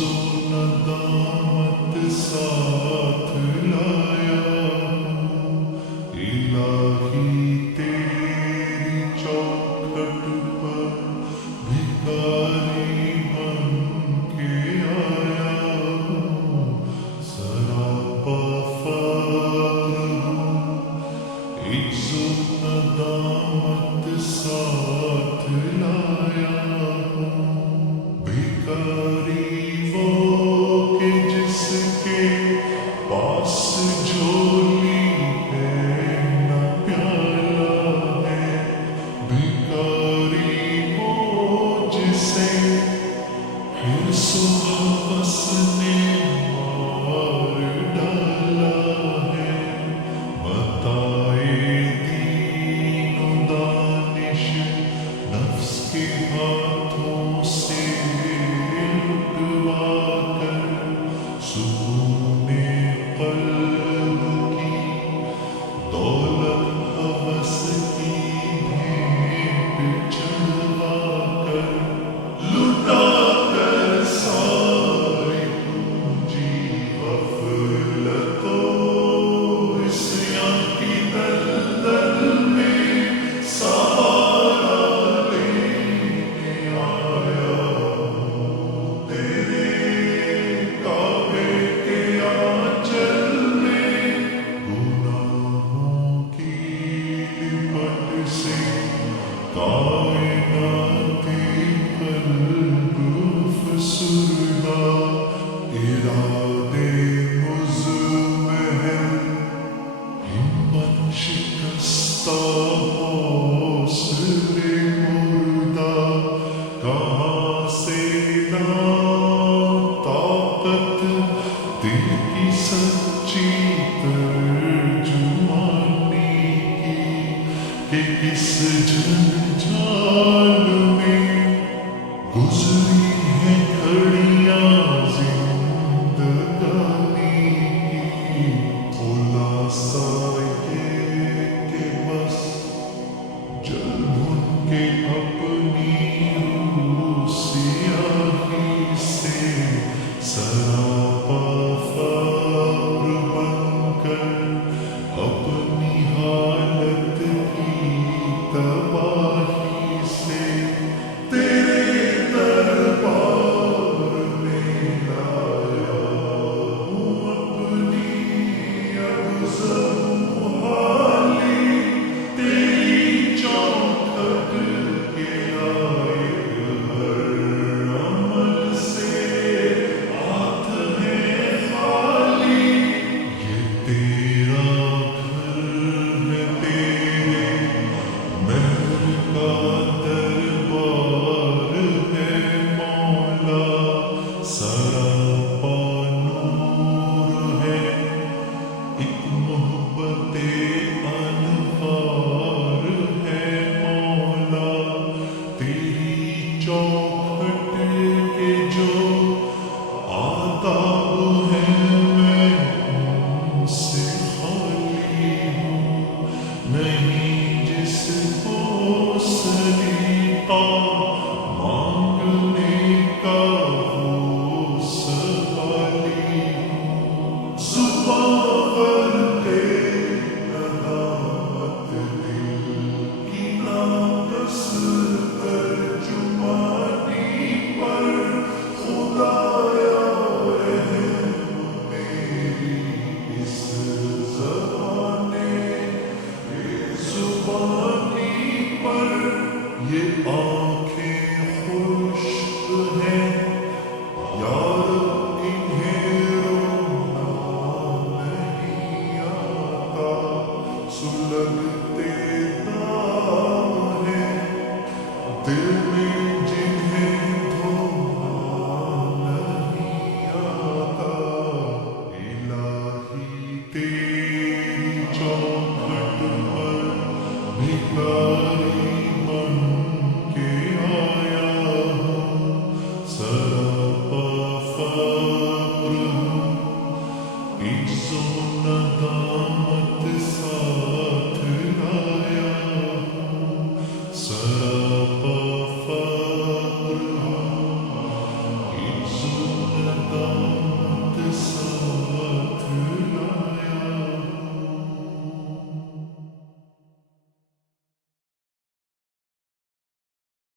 و ندامت ساتھ لایا ہوں، الہی تیری چوکھٹ پر بھکاری بن کے آیا ہوں، سراپا فقر ہوں، عجز و ندامت ساتھ لایا ہوں، بھکاری وہ کہ جس کے پاس جھولی ہے نہ پیالہ ہے، بھکاری وہ جسے حرص و ہوس نے مار ڈالا ہے، متاع دین و دانش نفس کے ہاتھوں سے لٹوا کر، سکون قلب کی دولت ہوس کی بھیٹ چڑھوا کر، لٹا کر ساری پونجی غفلت و عصیاں کی دلدل میں سہارا لینے آیا ہوں، تیرے کعبے کے آنچل میں گناہوں کی لپٹ سے کائناتی قلب افسردہ، ارادے مزمحل ہمت شکستہ حوصلے مردہ، کہاں سے